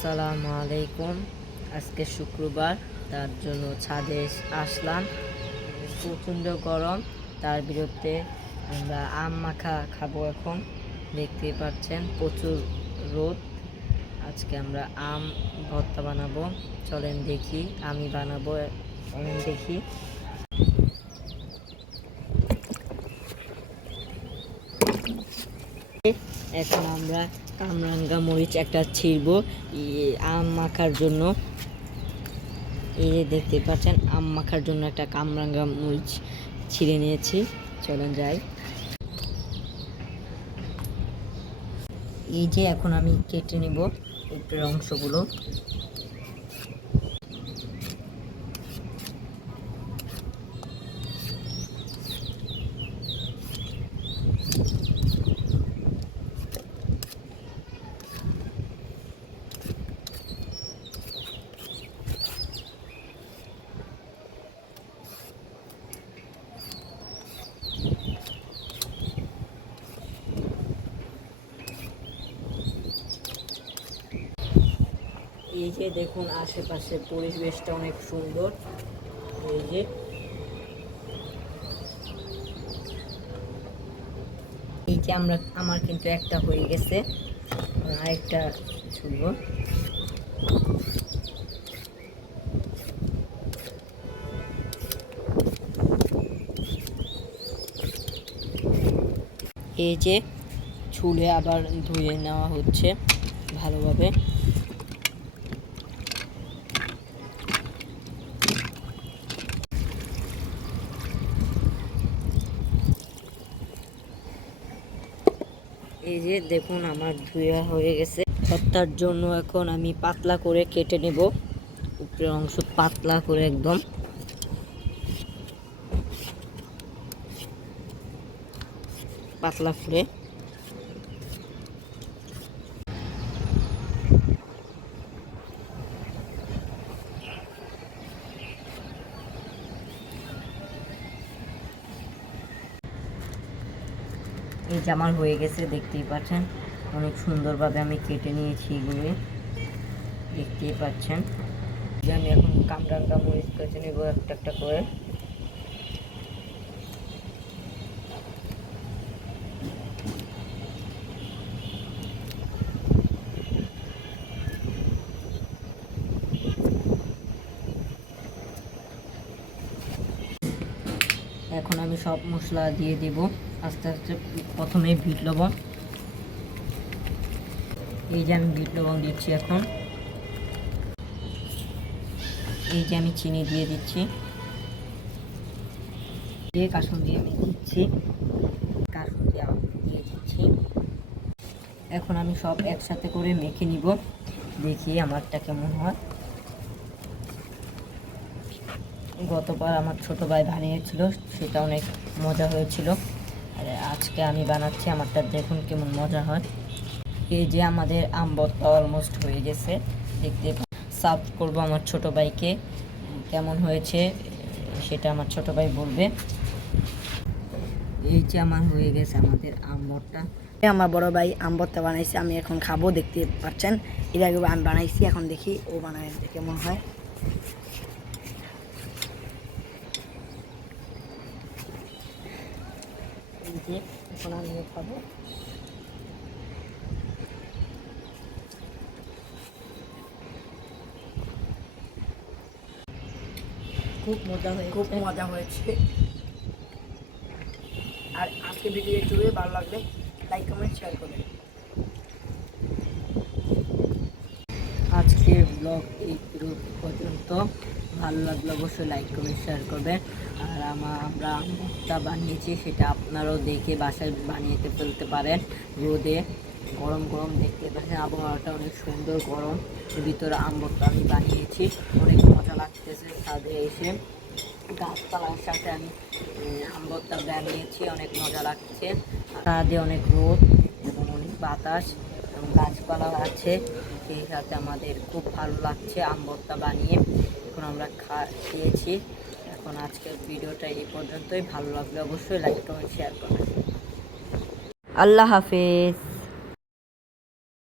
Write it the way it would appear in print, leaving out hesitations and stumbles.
আসসালামু আলাইকুম। আজকে শুক্রবার, তার জন্য ছাদে আসলাম। প্রচণ্ড গরম, তার বিরুদ্ধে আমরা আম মাখা খাবো। এখন দেখতেই পাচ্ছেন প্রচুর রোদ। আজকে আমরা আম ভর্তা বানাবো। চলেন দেখি, আমি বানাবো। চলেন দেখি। এখন আমরা কামরাঙ্গা মরিচ একটা ছিঁড়বো আম মাখার জন্য। এই যে দেখতে পাচ্ছেন, আম মাখার জন্য একটা কামরাঙ্গা মরিচ ছিঁড়ে নিয়েছি। চলেন যাই। এই যে এখন আমি কেটে নেব উপরের অংশগুলো। এই যে দেখুন, আশেপাশে পরিবেশটা অনেক সুন্দর। এই যে আমার কিন্তু একটা হয়ে গেছে, আরেকটা ছুলব। এই যে ছুলে আবার ধুয়ে নেওয়া হচ্ছে ভালোভাবে। এই যে দেখুন, আমার ধুয়া হয়ে গেছে। ভর্তার জন্য এখন আমি পাতলা করে কেটে নেব, উপরের অংশ পাতলা করে একদম। পাতলা করে এই যে আমার হয়ে গেছে, দেখতেই পাচ্ছেন। অনেক সুন্দরভাবে আমি কেটে নিয়েছি এগুলো, দেখতেই পাচ্ছেন। যে আমি এখন কামরাঙ্গা মরিচ কেটে নেব একটা একটা করে। এখন আমি সব মশলা দিয়ে দেব আস্তে আস্তে। প্রথমে বিট লবণ, এই যে আমি বিট লবণ দিচ্ছি এখন। এই যে আমি চিনি দিয়ে দিচ্ছি, দিয়ে কাসুন্দি আমি দিচ্ছি, কাসুন্দি দিয়ে দিচ্ছি। এখন আমি সব একসাথে করে মেখে নিব, দেখি আমারটা কেমন হয়। গতবার আমার ছোট ভাই বানিয়েছিল, সেটা অনেক মজা হয়েছিল। আর আজকে আমি বানাচ্ছি, আমারটা দেখুন কেমন মজা হয়। এই যে আমাদের আম ভর্তা অলমোস্ট হয়ে গেছে, দেখতে সার্ভ করবো আমার ছোট ভাইকে। কেমন হয়েছে সেটা আমার ছোট ভাই বলবে। এই যে আমার হয়ে গেছে আমাদের আম ভর্তা। আমার বড় ভাই আম ভর্তা বানাইছে, আমি এখন খাবো। দেখতে পাচ্ছেন, এর আগে আমি বানাইছি, এখন দেখি ও বানায় কেমন হয়। এই যে এখন আমিও খাবো। খুব মজা হয়েছে। আর আজকে ভিডিও যদি ভালো লাগলে লাইক কমেন্ট শেয়ার করবেন। আজকের ব্লগ এই পর্যন্ত। ভালো লাগলে অবশ্যই লাইক কমেন্ট শেয়ার করবেন। আর আমরা আম ভর্তা বানিয়েছি, সেটা আপনারাও দেখে বাসায় বানিয়ে ফেলতে পারেন। রোদে গরম গরম দেখতে পাচ্ছেন, আবহাওয়াটা অনেক সুন্দর গরম। এর ভিতরে আম ভর্তা আমি বানিয়েছি, অনেক মজা লাগতেছে। ছাদে এসে গাছপালার সাথে আমি আম ভর্তা বানিয়েছি, অনেক মজা লাগছে। ছাদে অনেক রোদ এবং অনেক বাতাস এবং গাছপালা আছে, সেই সাথে আমাদের খুব ভালো লাগছে আম ভর্তা বানিয়ে। এখন আমরা খেয়েছি। এখন আজকের ভিডিওটা এই পর্যন্তই। ভালো লাগলে অবশ্যই লাইক কমেন্ট শেয়ার করবেন। আল্লাহ হাফেজ।